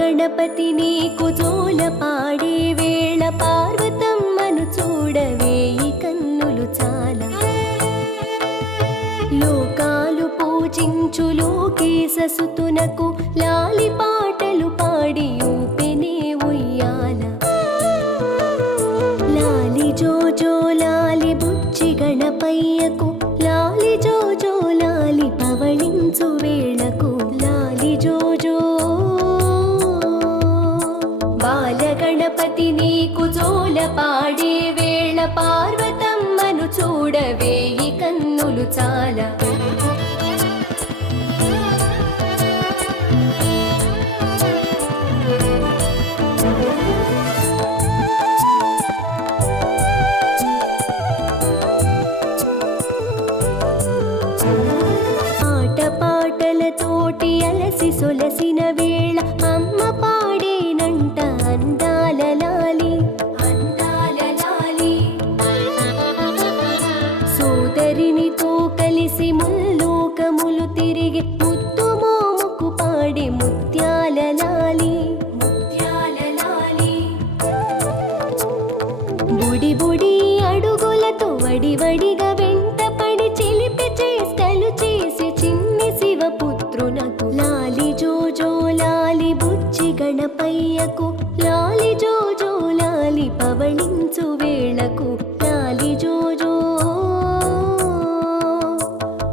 బాలగణపతి నీకు జోల పాడే వేళ పార్వతమ్మను చూడవేయి కన్నులు చాలా. లోకాలు పూజించు లోకేశసుతునకు లాలి పాటలు పాడి ఊపెనే ఉయ్యాల. లాలి జోజో లాలి బుచ్చి గణపయ్యకు లాలి జోజో లాలి పవళించు వేళకు లాలి జోజో. బాలగణపతి నీకు జోల పాడే వేళ పార్వతమ్మను చూడవేయి కన్నులు చాలా. పాటలతోటి అలసి సొలసిన వేళ అమ్మ పాడేనంట అందాల లాలి అందాల లాలి. సోదరినితో కలిసి ముల్లోకములు తిరిగి ముద్దు మోముకు పాడే ముత్యాల లాలి ముత్యాల లాలి. బుడి బుడి అడుగులతో వడివడిగా వెంటపడి చిలిపి చేష్టలు చేసి చిన్ని శివపుత్రునకు లాలి జోజో లాలి బుచ్చి గణపయ్యకు లాలి జోజో లాలి పవళించు వేళకు లాలి జోజో.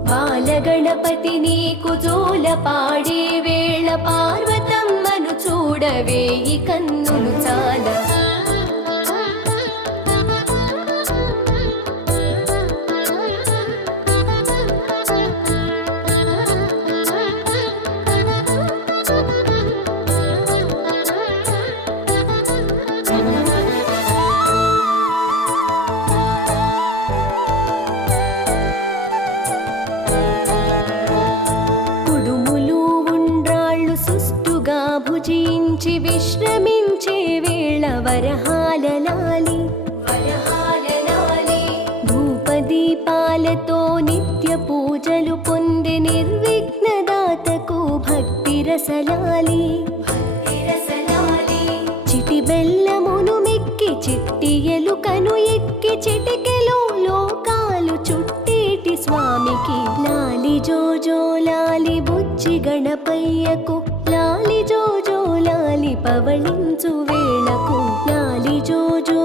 బాలగణపతి నీకు జోల పాడే వేళ పార్వతమ్మను చూడవేయి కన్నులు చాలా. భుజించి విశ్రమించే వేళ వరహాల లాలి వరహాల లాలి. ధూపదీపాలతో నిత్య పూజలు పొందే నిర్విఘ్నదాతకు భక్తి రసలాలి భక్తి రసలాలి. చిటి బెల్లమును మెక్కి చిట్టి ఎలుకను ఎక్కి చిటికెలో లోకాలు చుట్టేటి స్వామికి లాలి జోజో లాలి బుచ్చి గణపయ్యకు లాలి జోజో లాలి పవళించు వేళకు లాలి జోజో.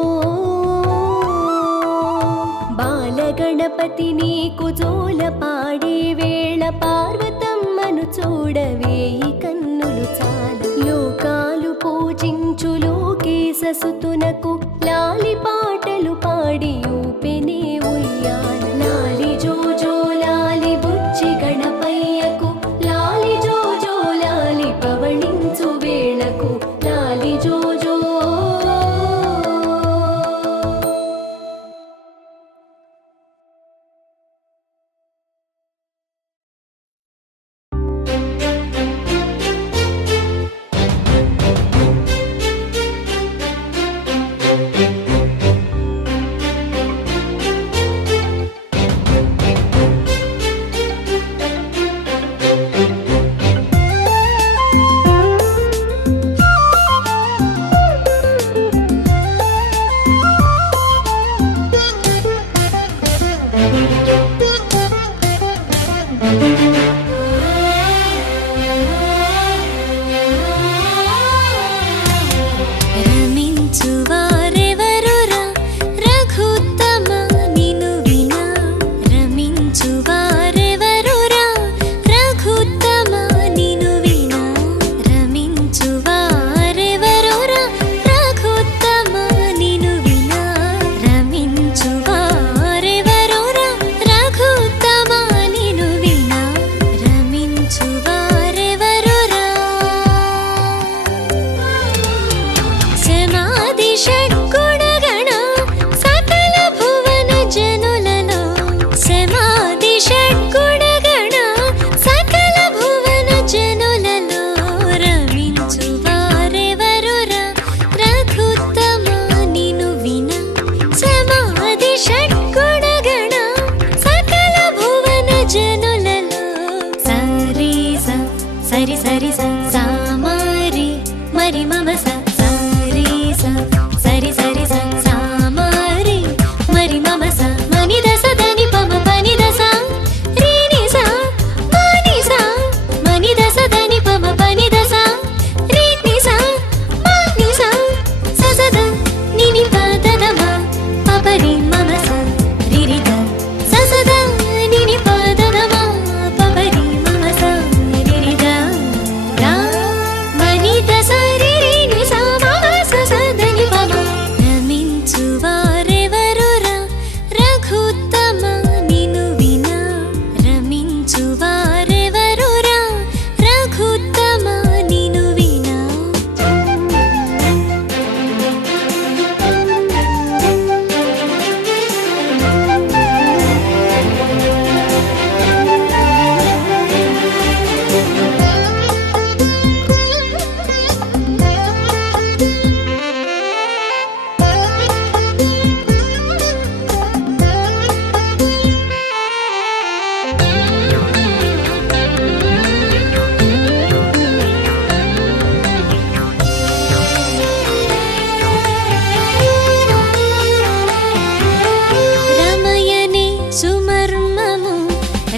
బాలగణపతి నీకు జోల పాడే వేళ పార్వతమ్మను చూడవేయి కన్నులు చాలా. లోకాలు పూజించు లోకేశసుతునకు లాలి పాటలు పాడి ఊపెనే ఉయ్యాల. లాలి జోజో లాలి బుచ్చి గణపయ్యకు లాలి జోజో లాలి పవళించు వేళకు లాలి జోజో. మరి మమ స సరి స సరి సరి స సా మరి మరి మమ స మని దస దని పమ పని దస రి ని స మని స మని దస దని పమ పని దస రి ని స మని స స స ద ని ని ప ద ద మ ప ప రి మమ స రి రి ద స స ద ని ని ప ద ద మ ప ప రి మమ స రి రి ద రా మని ద స రి రి ని స మమ స స ద ని ప మ రమించు వారెవరురా రఘుత్తమ నిను వినా రమించు వారెవరురా రఘుత్తమ నిను వినా రమయనే సుమర్మము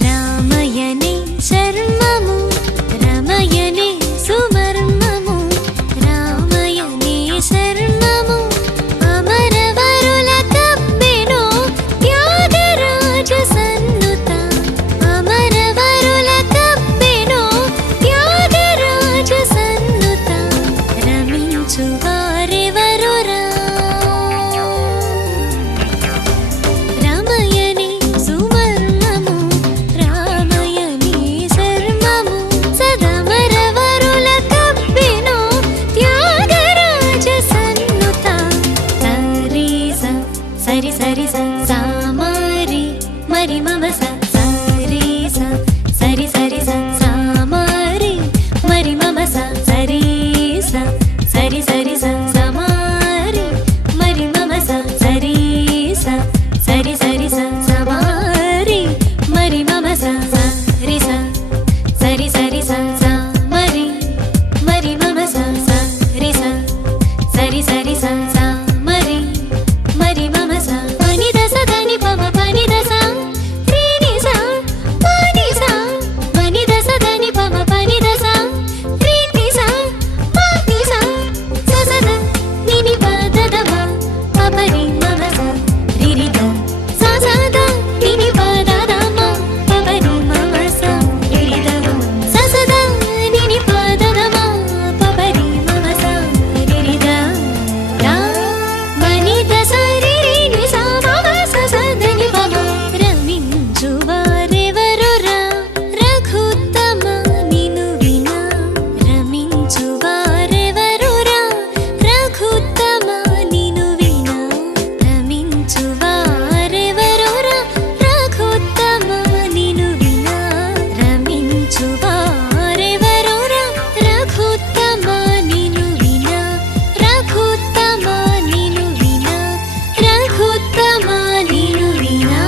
రామయనే శర్మము రమయనే సుమర్మము రామయనే శర్మము అమరవరుల కబ్బెనో త్యాగరాజ సన్నుత అమరవరుల కబ్బెనో త్యాగరాజ సన్నుత రమించు వారెవరురా రామయనే సుమర్మము రామయనే శర్మము సదమరవరుల కబ్బెనో త్యాగరాజ సన్నుత సరి స సరి సరి స సా మరి మరి మమ స సరి స సరి సరి స సా మరి మరి మమ స సరి స సరి సరి స సా మరి మరి మమ స సరి స సరి సరి స సా మరి మరి మమ స సరి స సరి సరి స సా మరి మరి మమ స సరి స సరి సరి స సా మరి మరి మమ స పని దస దని పమ పని దస రి ని స పని స పని దస దని పమ పని దస రి ని స పని స స స ద ని ని ప ద ద మ ప ప రి మమ స రి రి ద స స ద ని ని ప ద ద మ ప ప రి మమ స రి రి ద స స ద ని ని ప ద ద మ ప ప రి మమ స రి రి ద రా మని ద స రి రి ని స మమ స స ద ని ప మ రమించు వారెవరురా రఘుత్తమ నిను వినా రమించు వారెవరురా రఘుత్తమ నిను వినా రమించు వారెవరురా రఘుత్తమ నిను వినా రమించు వారెవరురా రఘుత్తమ నిను వినా రఘుత్తమ నిను వినా రఘుత్తమ నిను వినా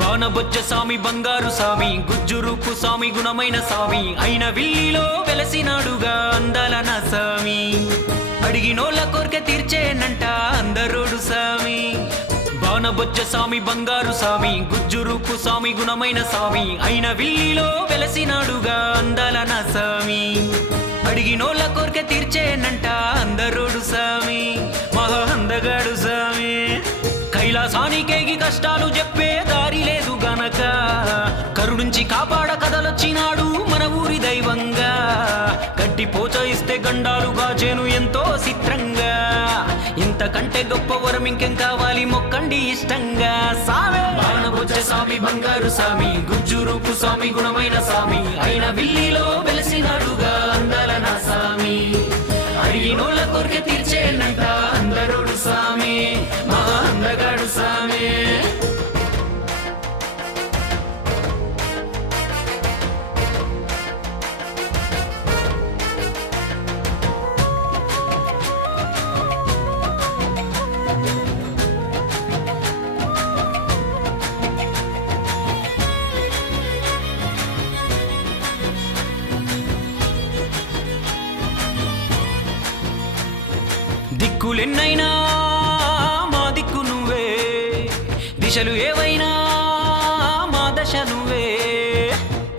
బాణబొజ్జ సామి బంగారు సామి గుజ్జురూపు సామి గుణమైన సామి అయిన విల్లిలో వెలసినాడుగా అందాల నా సామి అడిగినోళ్ళ కోరిక తీర్చేనంట అందరోడు సామి బాణబొజ్జ సామి బంగారు సామి గుజ్జురూపు సామి గుణమైన సామి అయిన విల్లిలో వెలసినాడుగా అందాల నా సామి అడిగినోళ్ళ కోరిక తీర్చేనంట అందరోడు సామి మహా అందగాడు సామి కైలాసానికేగి కష్టాలు చెప్పే దారి లేదు గనక కరుణించి కాపాడ కదలొచ్చినాడు మన ఊరి దైవంగా గడ్డి పోచ ఇస్తే గండాలు గాచేను ఎంతో చిత్రంగా ఇంతకంటే గొప్ప వరం ఇంకేం కావాలి మొక్కండి ఇష్టంగా సామే బాణబొజ్జ సామి బంగారు సామి గుజ్జురూపు సామి గుణమైన సామి అయిన విల్లిలో వెలసినాడుగా అందాల నా సామి అడిగినోళ్ళ కోరిక తీర్చేనంట అందరోడు సామి మా అందగాడు సామి దిక్కులెన్నైనా మా దిక్కు నువ్వే, దిశలు ఏవైనా మా దశ నువ్వే.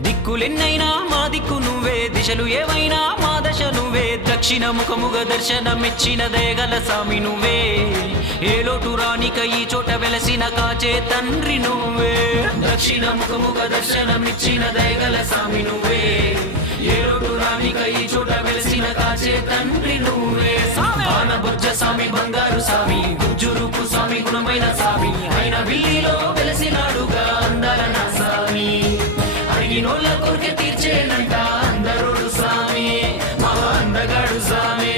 దిక్కులెన్నైనా మా దిక్కు నువ్వే, దిశలు ఏవైనా మా దశ నువ్వే. దక్షిణ ముఖముగ దర్శనమిచ్చిన దయగల స్వామి నువ్వే, ఏ లోటు రానిక ఈ చోట వెలసిన కాచే తండ్రి నువ్వే. దక్షిణ ముఖముగ దర్శనమిచ్చిన దయగల స్వామి నువ్వే, ఏ లోటు రానిక ఈ చోట వెలసిన కాచే తండ్రి నువ్వే. బాణబొజ్జ స్వామి బంగారు స్వామి, గుజ్జురుపు స్వామి గుణమైన స్వామి, ఆయన విల్లిలో వెలసినాడుగా అందాల నా స్వామి. అడిగినోళ్ళ కోరిక తీర్చేనంట అందరుడు స్వామి, మహా అందగాడు స్వామి.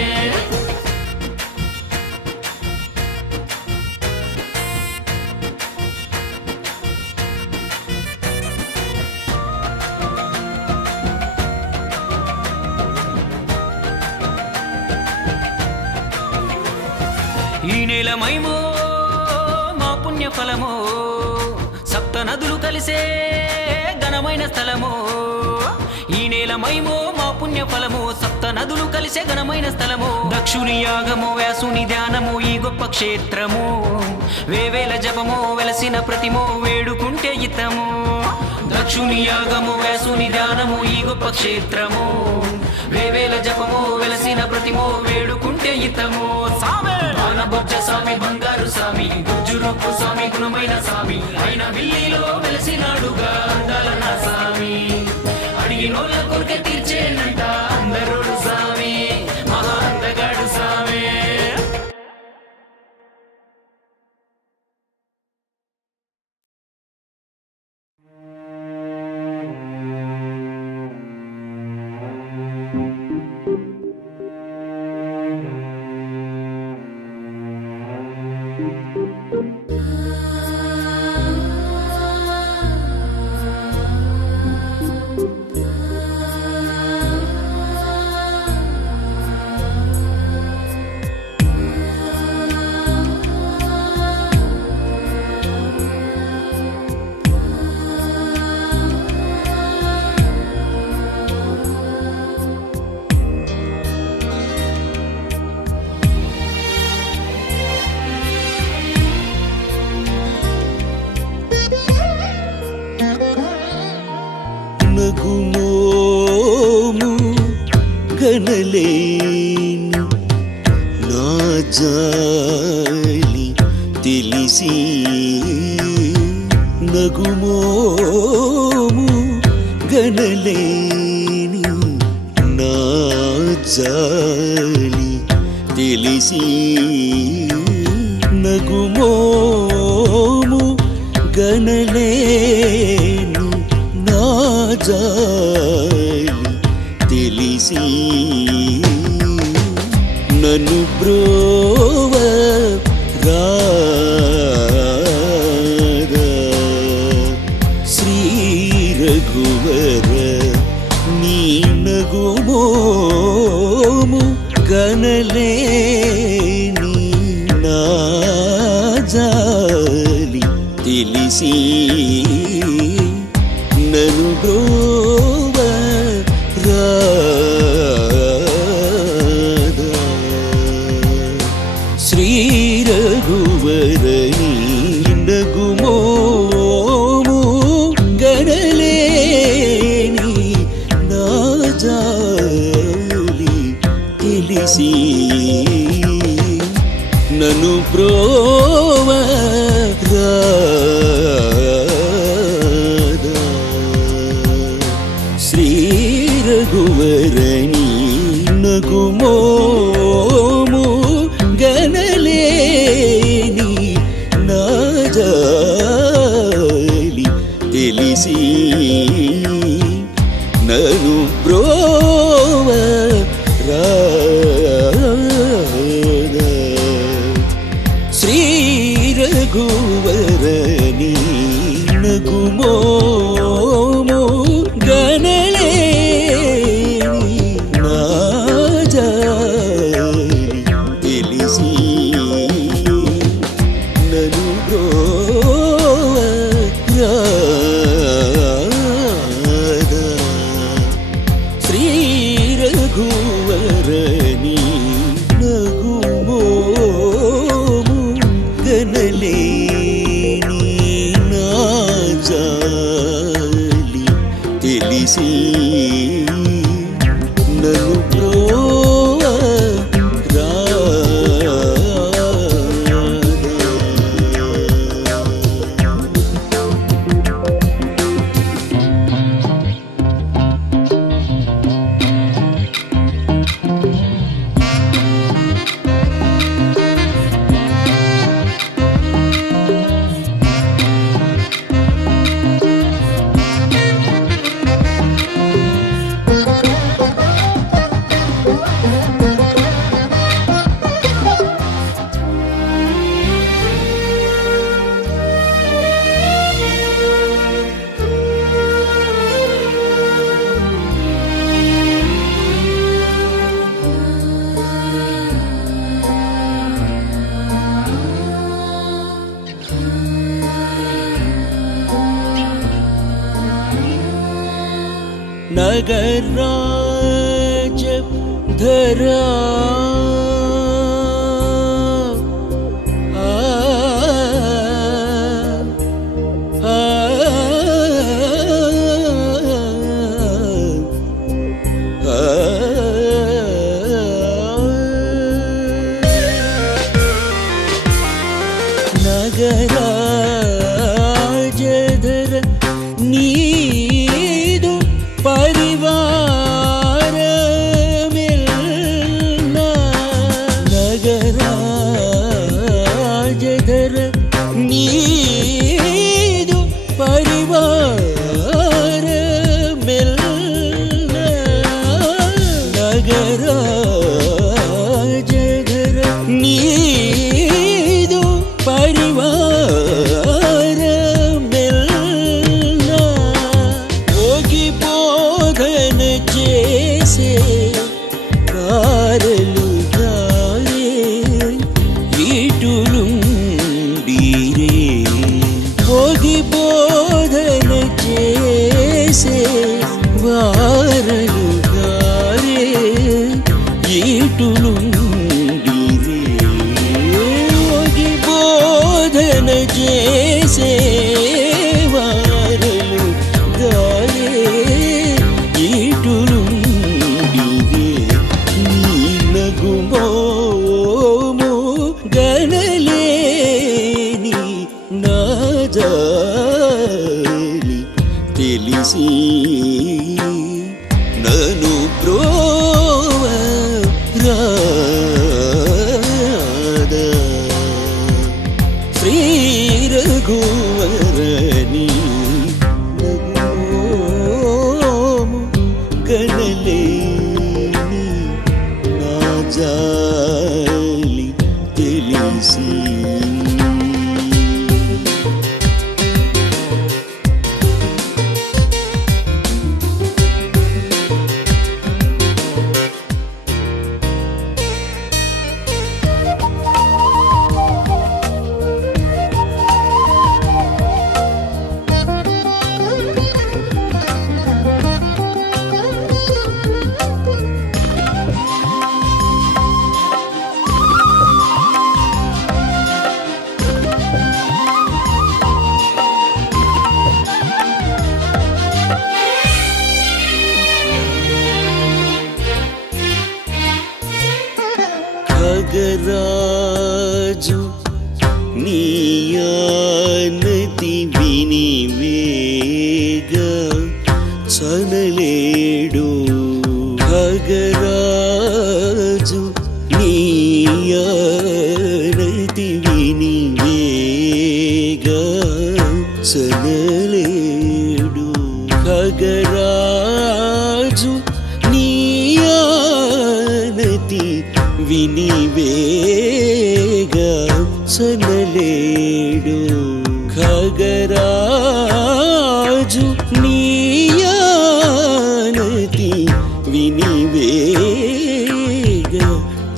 ఈ నేల మైమో మా పుణ్య ఫలమో, సప్త నదులు కలిసే ఘనమైన స్థలమో. ఈ నేల మైమో మా పుణ్య ఫలమో, సప్త నదులు కలిసే ఘనమైన స్థలమో. దక్షుని యాగము వ్యాసుని ధ్యానము ఈ గొప్ప క్షేత్రము, వేవేల జపమో వెలసిన ప్రతిమో వేడుకుంటే ఇతము. దక్షుని యాగము వ్యాసుని ధ్యానము ఈ గొప్ప క్షేత్రము, వేవేల జపమో వెలసిన ప్రతిమో వేడుకుంటే ఇతము. బాణబొజ్జ స్వామి బంగారు స్వామి, గుజ్జురూపు స్వామి గుణమైన స్వామి, ఆయన విల్లిలో వెలసినాడుగా అందాల నా స్వామి. అడిగినోళ్ళ కోరిక తీర్చేనంట అందరుడు స్వామి, మహా అందగాడు స్వామి. నగుమోము గనలేని నా జాలి తెలిసి, నగుమోము గనలేని నా జాలి తెలిసి, నగుమోము గనలేని నా జాలి తెలిసి, నన్ను బ్రోవ రాధా శ్రీ రఘువర. నీ నగుమోము గనలేని నా జాలి తెలిసి, నన్ను బ్రోవ రాధా శ్రీ రఘువర. నీ నగుమోము గనలేని నా జాలి తెలిసి, నన్ను బ్రోవ రాధా శ్రీ రఘువర. నీ నగుమోము గనలేని నా జాలి తెలిసి, నన్ను బ్రోవ రాధా శ్రీ రఘువర. నీ నగుమోము గనలేని నా జాలి తెలిసి, నన్ను బ్రోవ రాధా శ్రీ రఘువర. నీ నగుమో नगराज धरा नगराजधर नीदु परिवार मिलना नगराजधर नीदु परिवार मिलना नगराजधर नीदु परिवार मिलना होगी बोधन जैसे कारलु जाए ईटुलुंडीरे होगी बोधन जैसे वारलु गारे ईटुलुंडीरे होगी बोधन जैसे वारलु गारे ఈటులుండిదే నీ నగుమోము గనలేని నా జాలి తెలిసి నన్ను బ్రోవ రాదా శ్రీ రఘువరని నగుమోము గనలేని నా జాలి తెలిసి ఖగరాజు నీయానతి వినివేగ చనలేడు ఖగరాజు నీయానతి వినివేగ చనలేడు ఖగరాజు నీయానతి వినివేగ చనలేడు ఖగరాజు నీయానతి వినివేగ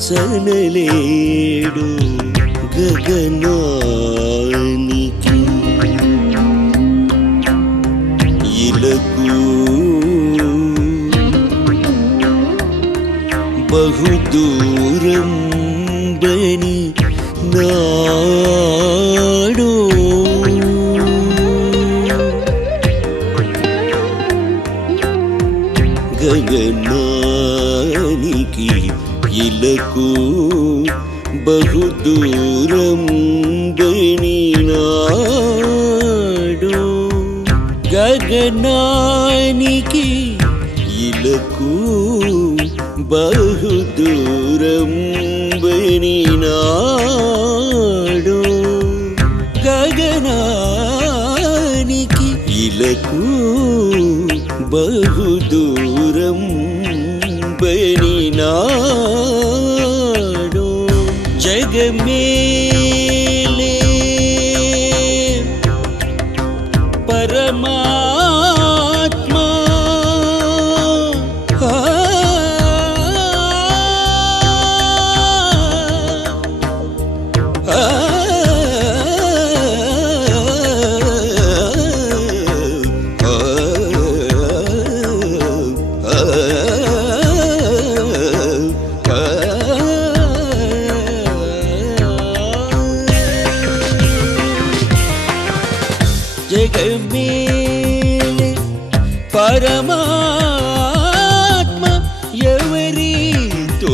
చనలేడు గగనానికి ఇలకు బహుదూరం బని నాడు గగనానికి ఇలకు బహుదూరం బని నాడు గగనానికి ఇలకు బహుదూరం బనినాడు గగనానికి ఇలకు బహుదూరం బనినాడు జగమేలే పరమాత్మా జగమేలే పరమాత్మ ఎవరితో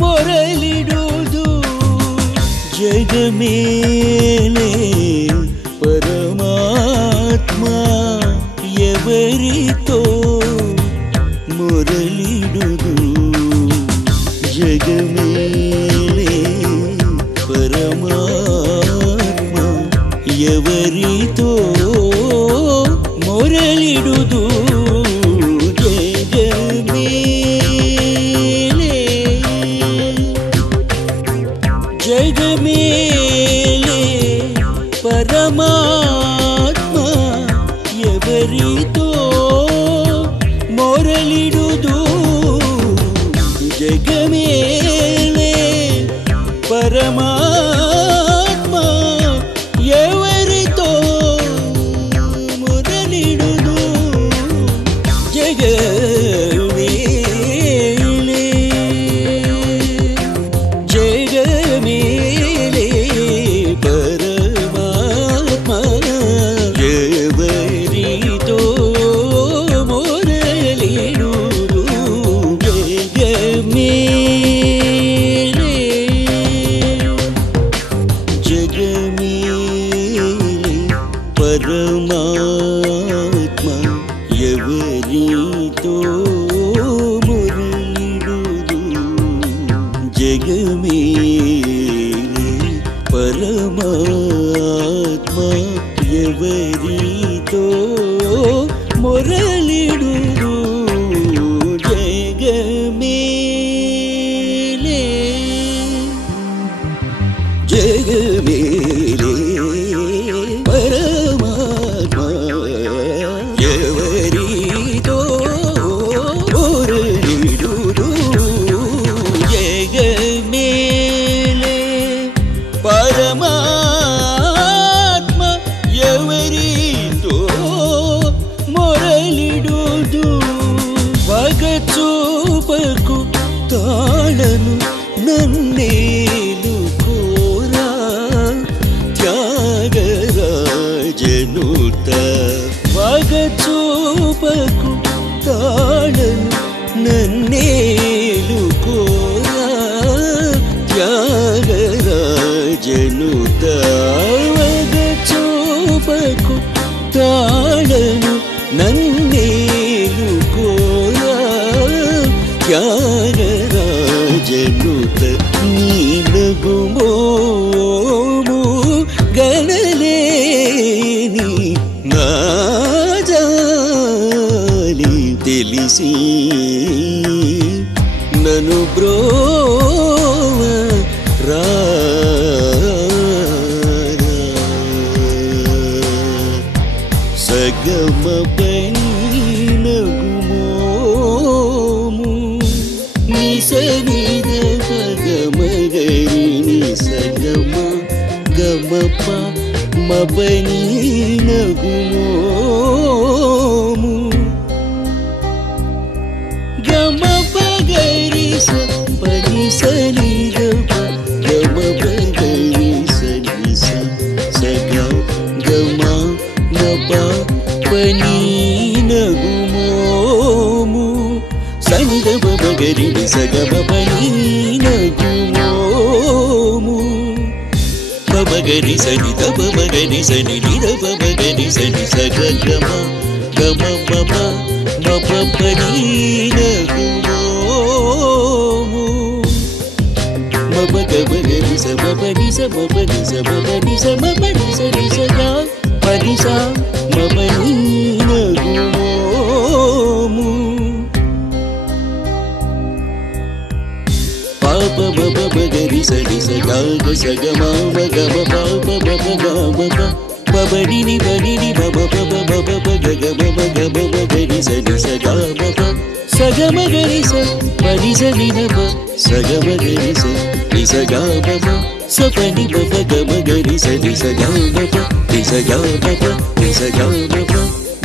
మొరలిడుదు జగమేలే పరమాత్మ ఎవరితో మొరలిడుదు జగమేలే పరమాత్మ ఎవరితో మొరలిడుదు జగమేలే జగమేలే పరమాత్మ ఎవరితో మొరలిడుదు జగమేలే పరమాత్మ ఎవరితో మొరలిడుదు జగమేలే జగమేలే పరమాత్మ ఎవరితో మొరలిడుదు జగమేలే జగమేలే పరమాత్మ ఎవరితో మొరలిడుదు జగమేలే పరమాత్మ ఎవరితో మొరలిడుదు జగమేలే జగమేలే పరమాత్మ ఎవరితో మొరలిడుదు జగమేలే పరమాత్మ ఎవరితో మొరలిడుదు వగచూపకు తాళను నన్నేలు కోరా త్యాగరాజనుత వగచూపకు తాళను నన్నేలు కోరా త్యాగరాజనుత వగచూపకు తాళను నన్నేలు కోరా త్యాగరాజనుత నీలగుమోము గణలేని నాజాలి తెలిసి నను బ్రోవ సగమ పైనగుమోము నిసనిద గమగరిని సగమ గమప మపనీనగుమోము గమప గరిస పనిసనిద గమప గరిస నిస సగ గమ మప పనీనగుమోము సనిద బగరిని సగమ పనీనగుమోము బగరి సని దబ మగని సని నిద బగని సని సగ గమ గమ మప మప పనీనగుమోము మప గబగరి స మపని స మపని స మపని స మపని స ని స గ పని స మపనీనగుమోము పాప మప మగరి సని స గ గ స గ మ మ గ మ పాప మప గ మ ప పబడిని బడిని మమ పబ మప గ గ మ మ గ మ మ గరి సని స గ మ ప స గ మ గరి స పని స ని న ప స గ మ గరి స ని స గ మ ప స పని మ ప గ మ గరి స ని స గ మ ప ని స గ మ ప ని స గ మ ప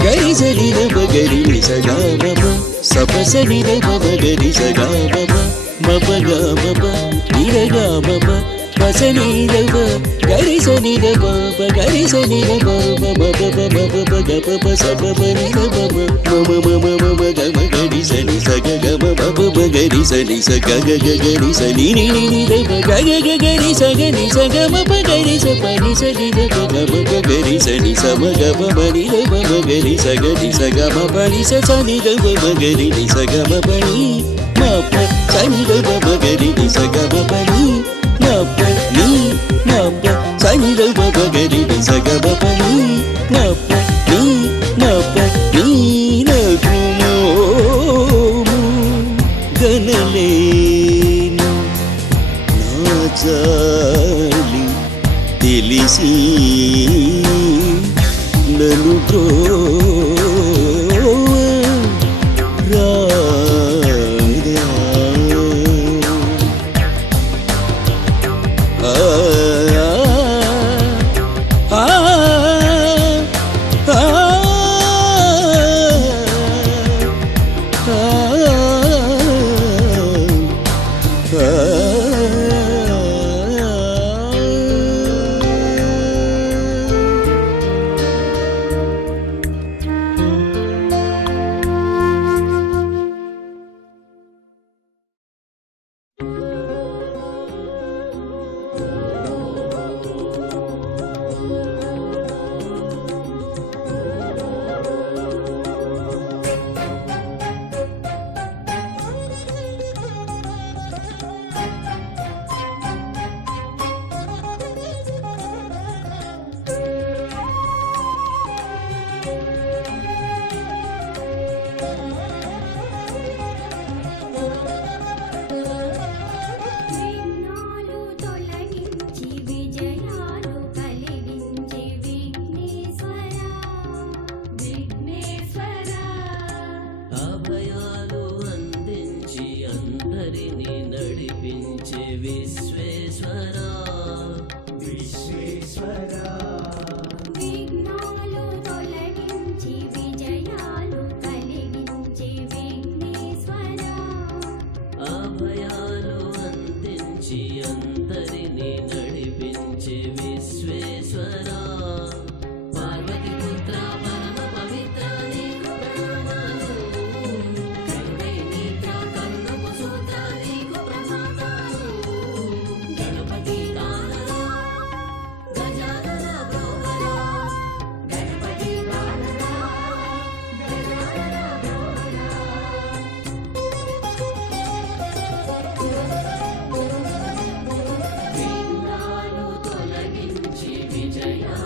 గరి స ని న ప గరి ని స గ మ ప స ప స ని న ప గరి స గ మ ప మ ప గ మ ప ని ర గ మ ప ప సని రవ గరి సని రవ గరి సని రవ మమ పమ పమ గప ప సప పని రవ మమ మమ మమ గమ గరి సని సగ గమ పమ గరి సని సగ గ గరి సని ని ని ని రవ గ గ గరి సగ ని సగ మ ప గరి స పని సని రవ గమ ప గరి సని సమ గ ప మని రవ మ గరి సగ ని సగ మ పని స సని రవ మ గరి ని సగ మ పని మ ప సని రవ మ గరి ని సగ మ పని మ ప ని మ ప సని రవ మ గరి ని సగ మ పని మ ప ని మ ప ని నాకు మోము గనలేను నా జాలి తెలిసి నన్ను విజయ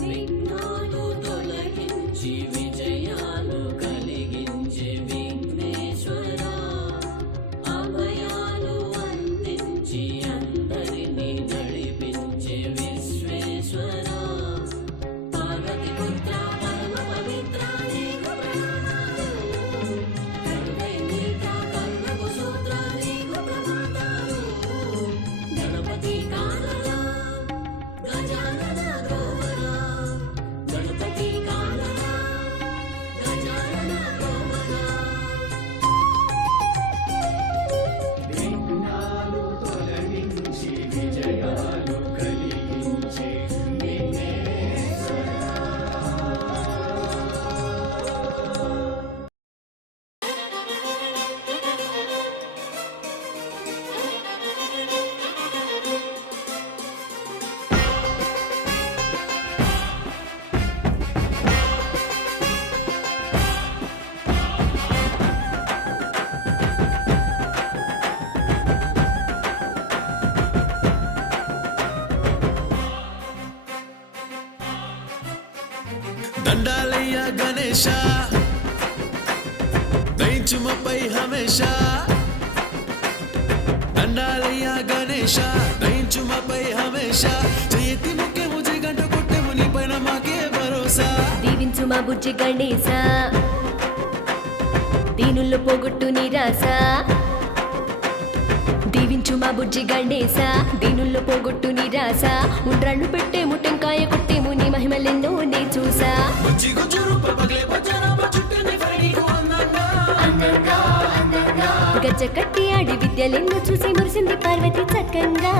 విఘ్నాలు తొలగించి విజయాలు కలిగించే విఘ్నేశ్వర అభయాలు అందించి అందరినీ నడిపించే విశ్వేశ్వర పార్వతి పుత్ర పరమ పవిత్ర నీకు ప్రణామాలు కరుణైక కరుణకు సూత్ర నీకు ప్రమాణాలు గణపతి కానరా గజానన గోవరా గణపతి కానరా గజానన గోవరా విఘ్నాలు తొలగించి విజయాలు కలిగించే విఘ్నేశ్వర. దండాలయ్య గణేశ దయించుమపై హమేష దండాలయ్య గణేశ దయించుమపై హమేష చేయతి ముఖ్య ముజి గంట కొట్టెము నీ పైన మాకే భరోసా దీవించు మా బుజ్జి గణేశ దీనుల్లో పోగొట్టు నిరాశ దీవించు మా బుజ్జి గణేశ దీనుల్లో పోగొట్టు నిరాశ ఉండ్రాళ్ళు పెట్టేము టెంకాయ కొట్టేము నీ మహిమలెన్నో నే చూసా బుజ్జి గుజ్జు రూప పగలే బజ్జరాప చుట్టని ఫైడీకు అందంగా గజ్జ కట్టి ఆడి విద్యలెన్నో చూసి మురిసింది పార్వతి చక్కంగా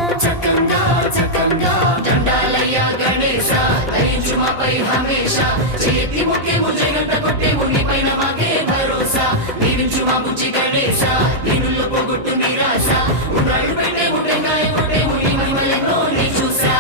చక్కంగా దండాలయ్య గణేశ దయించుమపై హమేష చేతి ముఖ్య ముజగంట కొట్టేము నీ పైన మాకే భరోసా దీవించు మా బుజ్జి గణేశ దీనుల్లో పోగొట్టు నిరాశ ఉండ్రాళ్ళు పెట్టేము టెంకాయ కొట్టేము నీ మహిమలెన్నో నీ చూసా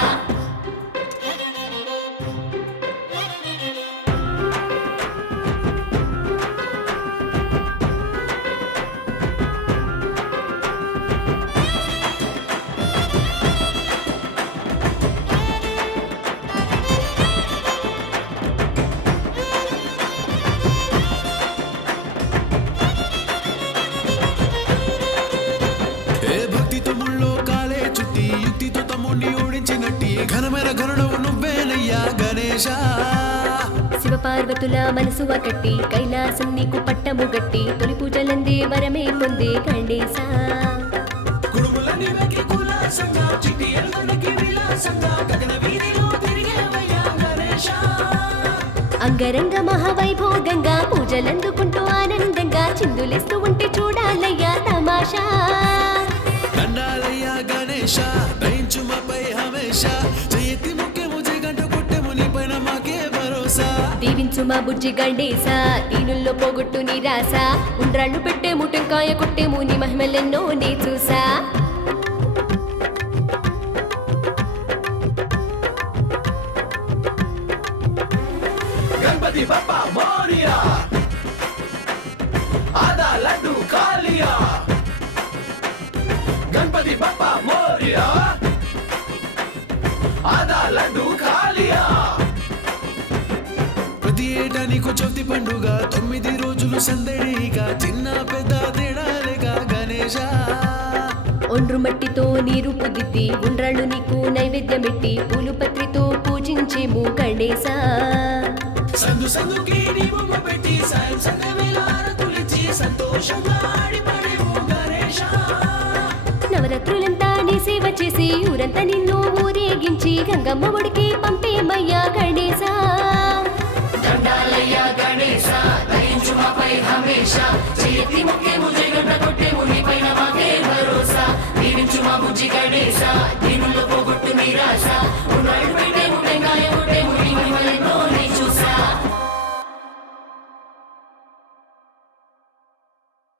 ఏ భక్తితో ముళ్ళో కాలే చుట్టి యుక్తితో తమ్ముడిని ఓడించినట్టి ఘనమైన గరుడవు నువ్వేనయ్యా గణేశ శివపార్వతుల మనసు కట్టి కైలాసం నీకు పట్టము గట్టి తొలి పూజలందే వరమే పొందే గణేశ కుడుములని వెకి కులాసంగా చిట్టి ఎలుగనికి విలాసంగా గగన వీధిలో తిరిగేవయ్యా గణేశ అంగరంగ మహావైభోగంగా పూజలందుకుంటూ ఆనందంగా చిందులేస్తూ ఉంటే చూడాలయ్యా తమాషా దండాలయ్య గణేశ దయించుమపై హమేష చేయతి ముఖ్య ముజి గంట కొట్టెము నీ పైన మాకే భరోసా దీవించు మా బుజ్జి గణేశ దీనుల్లో పోగొట్టు నిరాశ ఉండ్రాళ్ళు పెట్టేము టెంకాయ కొట్టేము నీ మహిమలెన్నో నే చూసా గణపతి బప్పా మోరియా ఆదా లడ్డు కాలియా గణపతి బప్పా మోరియా ఆదా లడ్డు కాలియా ప్రతి ఏటా నీకు చవితి పండుగ 9 రోజులు సందడిగా చిన్న పెద్ద తేడాలేగా గణేశ ఒండ్రు మట్టితో నీరు పుదిద్ది ఉండ్రాళ్ళు నీకు నైవేద్యమెట్టి పూలు పత్రితో పూజించేము గణేశ సందు సందుకి నీ బొమ్మ పెట్టి సాయం సంగమేళ హారతులిచ్చి సంతోషంగా ఆడిపడేము గణేశ నవరాత్రులంతా నీ సేవ చేసి ఊరంతా నిన్ను ఊరేగించి గంగమ్మ ఒడికి పంపేమయ్యా గణేశ దండాలయ్య గణేశ దయించుమపై హమేష చేతి ముఖ్య ముజగంట కొట్టేము నీ పైన మాకే భరోసా దీవించు మా బుజ్జి గణేశ దీనుల్లో పోగొట్టు నిరాశ ఉండ్రాళ్ళు పెట్టేము